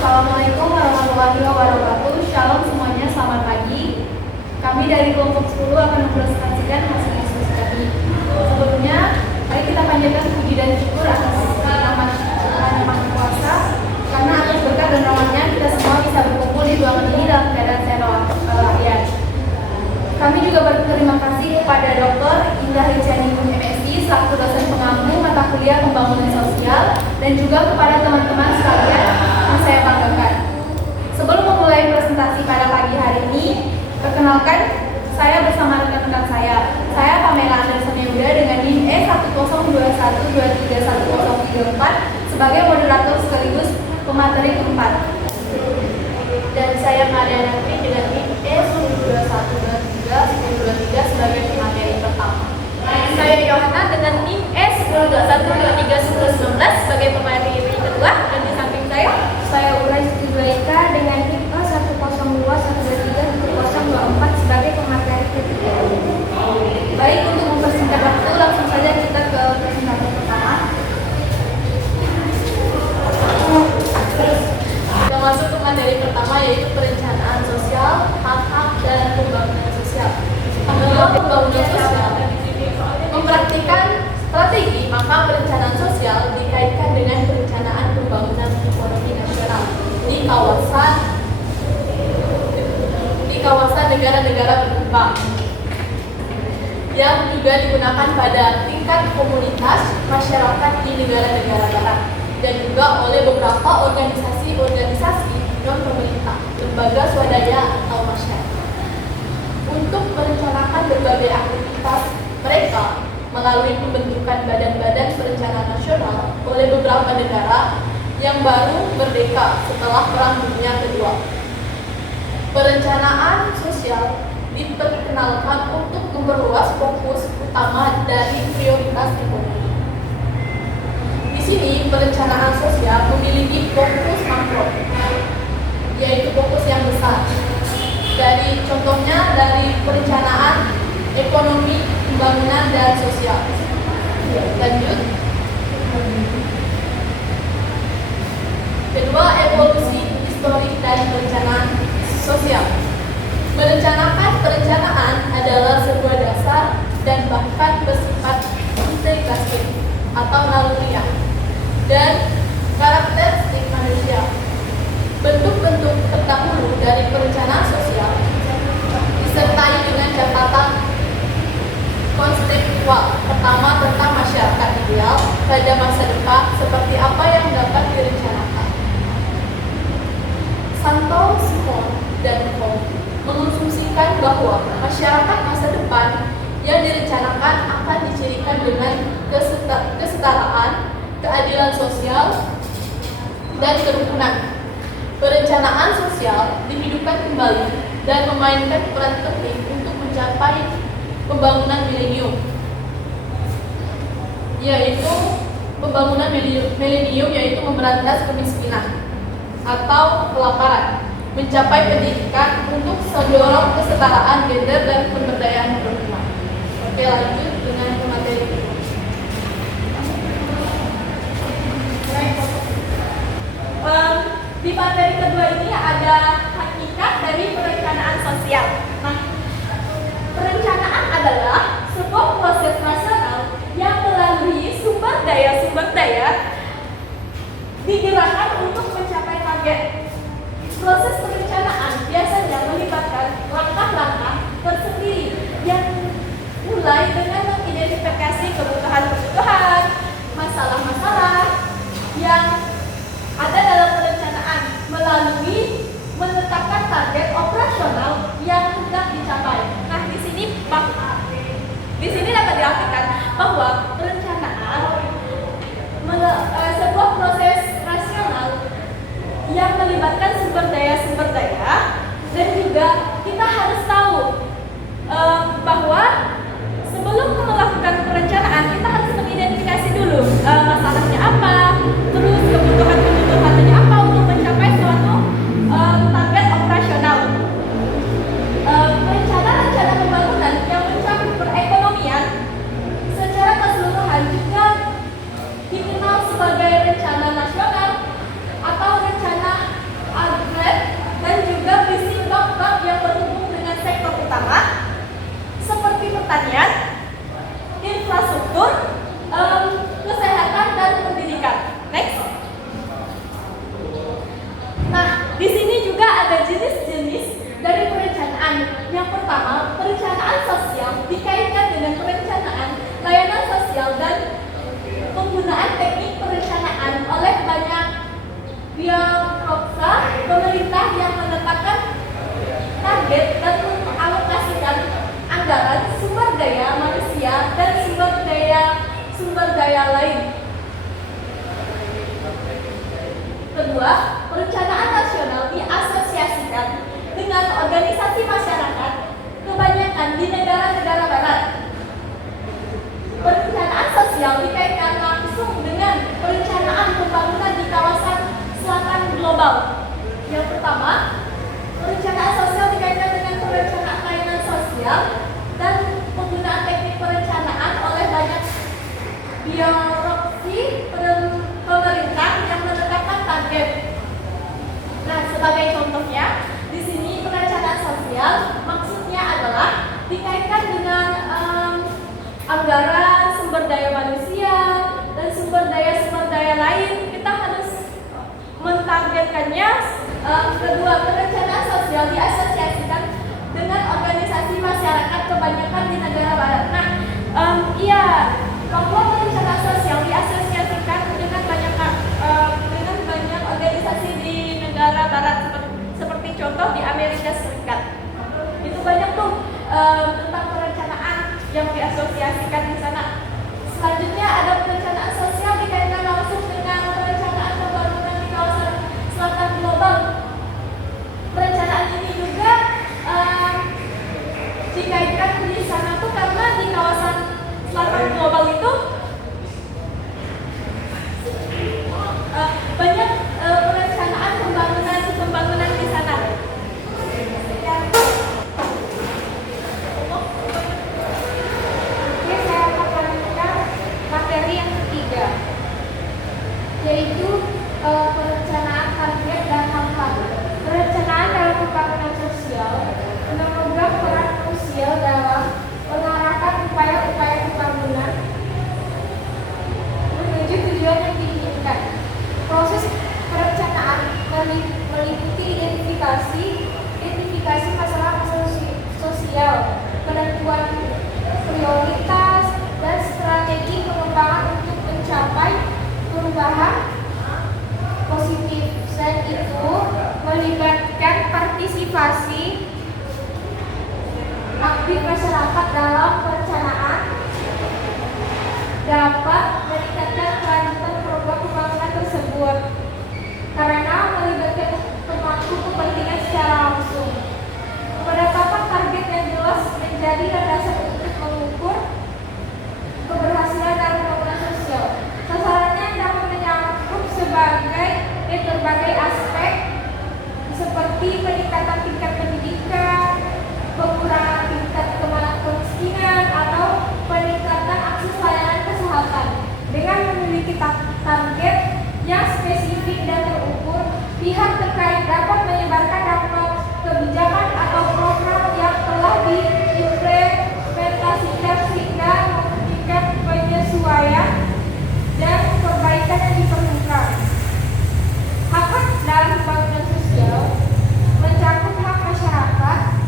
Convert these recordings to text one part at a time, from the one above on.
Assalamualaikum warahmatullahi wabarakatuh. Shalom semuanya, selamat pagi. Kami dari kelompok 10 akan mempresentasikan hasil diskusi kami. Sebelumnya, mari kita panjatkan puji dan syukur atas nama Yang Maha Kuasa, karena atas berkat dan rahmat-Nya kita semua bisa berkumpul di ruangan ini dalam keadaan sehat walafiat. Kami juga berterima kasih kepada Dr. Indah Riciani MSI selaku dosen pengampu mata kuliah pembangunan sosial dan juga kepada teman-teman sekalian yang saya banggakan. Sebelum memulai presentasi pada pagi hari ini, perkenalkan saya bersama rekan-rekan saya. Saya Pamela Anderson Yehuda dengan NIM E10212311034 sebagai moderator sekaligus pemateri keempat. Dan saya Mariana Tri dengan NIM E10212311023 sebagai pemateri pertama. Saya Yohana dengan NIM E101231019 sebagai pemateri kedua, dan di samping saya Urais Zulaika dengan NIM E102123024 sebagai pemateri ketiga. Baik, untuk mempersingkat waktu, langsung saja kita ke presentasi pertama. Yang masuk ke materi pertama yaitu perencanaan sosial, hak-hak dan pembangunan sosial. Dalam pembangunan sosial, mempraktikkan strategi, maka perencanaan sosial dikaitkan dengan perencanaan pembangunan ekonomi nasional di kawasan negara-negara berkembang yang juga digunakan pada tingkat komunitas masyarakat di negara-negara barat dan juga oleh beberapa organisasi non-pemerintah, lembaga swadaya atau masyarakat untuk merencanakan berbagai aktivitas mereka melalui pembentukan badan-badan perencanaan nasional oleh beberapa negara yang baru merdeka setelah Perang Dunia Kedua. Perencanaan sosial diperkenalkan untuk memperluas fokus utama dari prioritas ekonomi. Di sini perencanaan sosial memiliki fokus makro, yaitu fokus yang besar. Contohnya dari perencanaan ekonomi, pembangunan dan sosial. Lanjut. Kedua, evolusi historik dari perencanaan sosial. Merencanakan perencanaan adalah sebuah dasar dan bahkan bersifat integrasi atau naluriah dan karakteristik manusia. Bentuk-bentuk terdahulu dari perencanaan sosial disertai dengan catatan konseptual. Pertama, tentang masyarakat ideal pada masa depan seperti apa yang dapat direncanakan. Santo Simon dan Fong mengasumsikan bahwa masyarakat masa depan yang direncanakan akan dicirikan dengan kesetaraan, keadilan sosial, dan kerukunan. Perencanaan sosial dihidupkan kembali dan memainkan peran penting untuk mencapai pembangunan milenium, yaitu pembangunan milenium yaitu memberantas kemiskinan atau kelaparan, mencapai pendidikan untuk mendorong kesetaraan gender dan pemberdayaan perempuan. Oke, lanjut dengan materi kedua. di materi kedua ini ada hakikat dari perencanaan sosial. Nah, perencanaan adalah sebuah proses nasional yang melalui sumber daya digerakkan untuk mencapai target. Proses perencanaan biasanya melibatkan langkah-langkah tersendiri yang mulai dengan mengidentifikasi kebutuhan-kebutuhan, masalah-masalah yang ada dalam perencanaan melalui menetapkan target operasional yang hendak dicapai. Nah, di sini dapat diartikan bahwa perencanaan sebuah proses rasional yang melibatkan sumber daya dan juga kita harus tahu bahwa sebelum melakukan perencanaan kita harus mengidentifikasi dulu masalahnya apa, terus kebutuhannya apa untuk mencapai suatu target operasional. Rencana pembangunan yang mencakup perekonomian secara keseluruhan juga dikenal sebagai rencana nasional atau rencana Yang Proksa, pemerintah yang menetapkan target dan mengalokasikan anggaran sumber daya manusia dan sumber daya lain. Kedua, perencanaan nasional diasosiasikan dengan organisasi masyarakat, kebanyakan di negara-negara barat. Perencanaan sosial dikaitkan langsung dengan perencanaan pembangunan di kawasan selatan global. Yang pertama, perencanaan sosial dikaitkan dengan perencanaan layanan sosial dan penggunaan teknik perencanaan oleh banyak birokrasi pemerintah yang menetapkan target. Nah, sebagai contohnya, di sini perencanaan sosial maksudnya adalah dikaitkan dengan anggaran, sumber daya manusia, dan sumber daya lain. Kita harus mentargetkannya. Kedua, perencanaan sosial diasosiasikan dengan organisasi masyarakat kebanyakan di negara barat. Nah, bahwa perencanaan sosial diasosiasikan dengan banyak organisasi di negara barat seperti contoh di Amerika Serikat. Itu banyak tuh tentang perencanaan yang diasosiasikan di sana. Selanjutnya ada perencanaan sosial dikaitkan langsung dengan perencanaan pembangunan di kawasan selatan global. Perencanaan ini juga dikaitkan di sana tuh karena di kawasan selatan global itu banyak perencanaan pembangunan di sana. Oke, saya akan melanjutkan materi yang ketiga, yaitu perencanaan target dan hak-hak. Perencanaan dalam pembangunan sosial memegang peran krusial dalam mengarahkan upaya-upaya pembangunan menuju tujuan yang diinginkan. Proses perencanaan meliputi identifikasi masalah sosial, penentuan prioritas, dan strategi pengembangan untuk mencapai perubahan positif. Selain itu, melibatkan partisipasi aktif masyarakat dalam perencanaan dapat meningkatkan kelanjutan program pembangunan tersebut karena melibatkan pemangku kepentingan secara langsung. Penetapan target yang jelas menjadi landasan untuk mengukur keberhasilan dalam pembangunan sosial. Sasarannya dapat menyangkut berbagai aspek seperti peningkatan tingkat pendidikan, pengurangan tingkat kemiskinan, atau peningkatan akses layanan kesehatan. Dengan memiliki target yang spesifik dan terukur, pihak terkait dapat menyebarkan dampak kebijakan atau program yang telah diimplementasikan sehingga memberikan penyesuaian dan perbaikan yang diperlukan. Hak-hak dalam pembangunan sosial mencakup hak masyarakat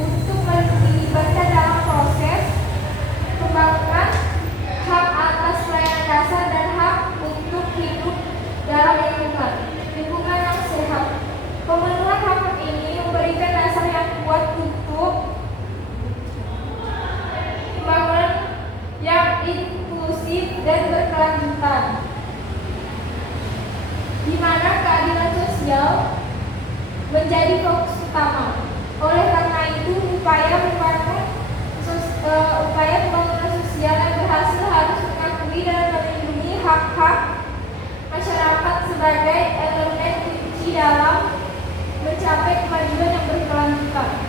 untuk dilibatkan dalam proses pembangunan, hak atas pelayanan dasar, dan hak untuk hidup dalam lingkungan yang sehat. Pemenuhan hak ini memberikan dasar yang kuat untuk pembangunan yang inklusif dan berkelanjutan, di mana keadilan sosial menjadi fokus utama. Oleh karena itu, upaya pembangunan sosial yang berhasil harus mengakui dan melindungi hak-hak masyarakat sebagai elemen kunci dalam mencapai kemajuan yang berkelanjutan.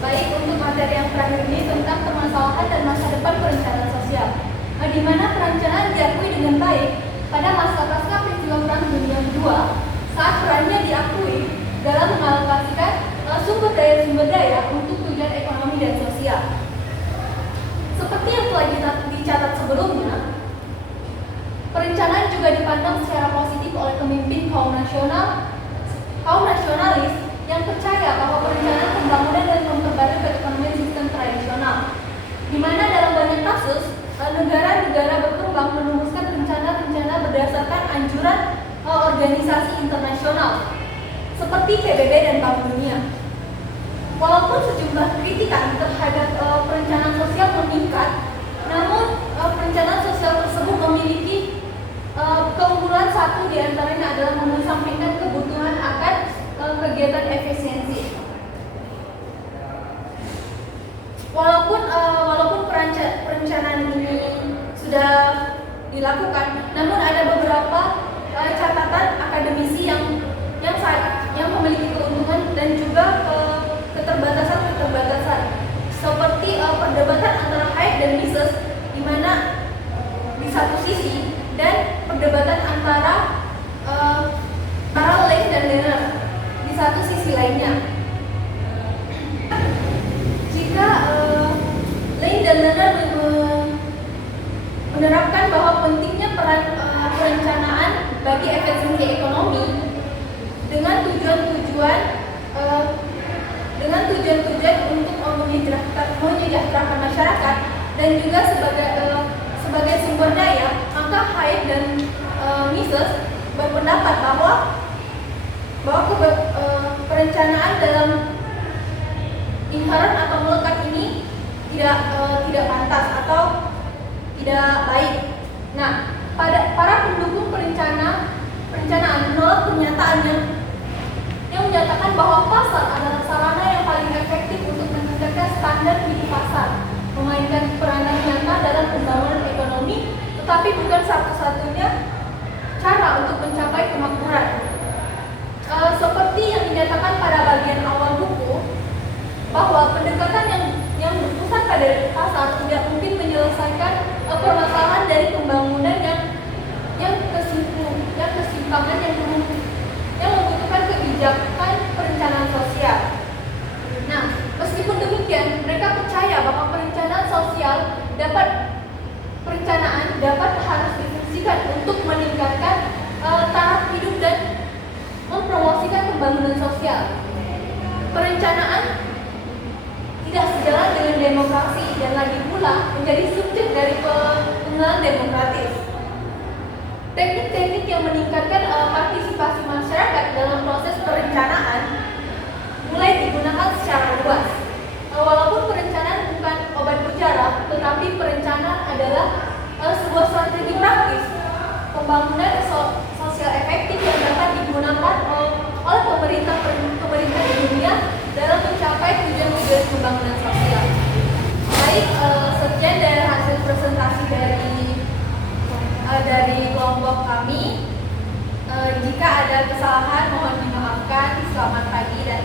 Baik, untuk materi yang terakhir ini tentang permasalahan dan masa depan perencanaan sosial, di mana perencanaan diakui dengan baik pada masa pasca peristiwa Perang Dunia II, saat perannya diakui dalam mengalokasikan sumber daya untuk tujuan ekonomi dan sosial. Seperti yang telah dicatat sebelumnya, perencanaan juga dipandang secara positif oleh pemimpin kaum nasionalis yang percaya bahwa perencanaan pembangunan dan memperbarui perekonomian sistem tradisional, di mana dalam banyak kasus negara-negara berkembang merumuskan rencana-rencana berdasarkan anjuran organisasi internasional seperti PBB dan Bank Dunia. Walaupun sejumlah kritikan terhadap perencanaan sosial meningkat, namun perencanaan sosial tersebut memiliki keunggulan. Satu diantaranya adalah mengesampingkan kebutuhan akan kegiatan efisiensi. Walaupun perencanaan ini sudah dilakukan, namun ada beberapa catatan akademisi yang memiliki keuntungan dan juga keterbatasan seperti perdebatan antara Hayek dan Mises, di mana di satu sisi, dan perdebatan antara Lane dan Lerner di satu sisi lainnya. Jika Lane dan Lerner menerapkan bahwa pentingnya peran perencanaan bagi efisiensi ekonomi dengan tujuan-tujuan untuk menyejahterakan masyarakat dan juga sebagai sumber daya, maka Hayek dan Mises berpendapat bahwa perencanaan dalam inherent atau melekat ini tidak pantas atau tidak baik. Nah, para pendukung perencanaan menolak pernyataan yang menyatakan bahwa pasar adalah sarana yang paling efektif untuk meningkatkan standar hidup pasar, memainkan peranan nyata dalam pembangunan ekonomi, tetapi bukan satu-satunya cara untuk mencapai kemakmuran. Seperti yang dinyatakan pada bagian awal buku, bahwa pendekatan yang berpusat pada pasar tidak mungkin menyelesaikan permasalahan dari pembangunan yang kesimpangan yang membutuhkan kebijakan perencanaan sosial. Nah, meskipun demikian, mereka percaya bahwa perencanaan sosial harus difungsikan untuk meningkatkan taraf hidup dan mempromosikan pembangunan sosial. Perencanaan tidak sejalan dengan demokrasi dan lagi pula menjadi subjek dari pengenalan demokratis. Teknik-teknik yang meningkatkan partisipasi masyarakat dalam proses perencanaan mulai digunakan secara luas. Walaupun perencanaan bukan obat mutiara, tetapi perencanaan adalah sebuah strategi praktis pembangunan sosial efektif yang dapat digunakan oleh pemerintah di dunia dalam mencapai tujuan-tujuan pembangunan sosial. Baik, sekian dari hasil presentasi dari kelompok kami. Jika ada kesalahan mohon dimaafkan. Selamat pagi dan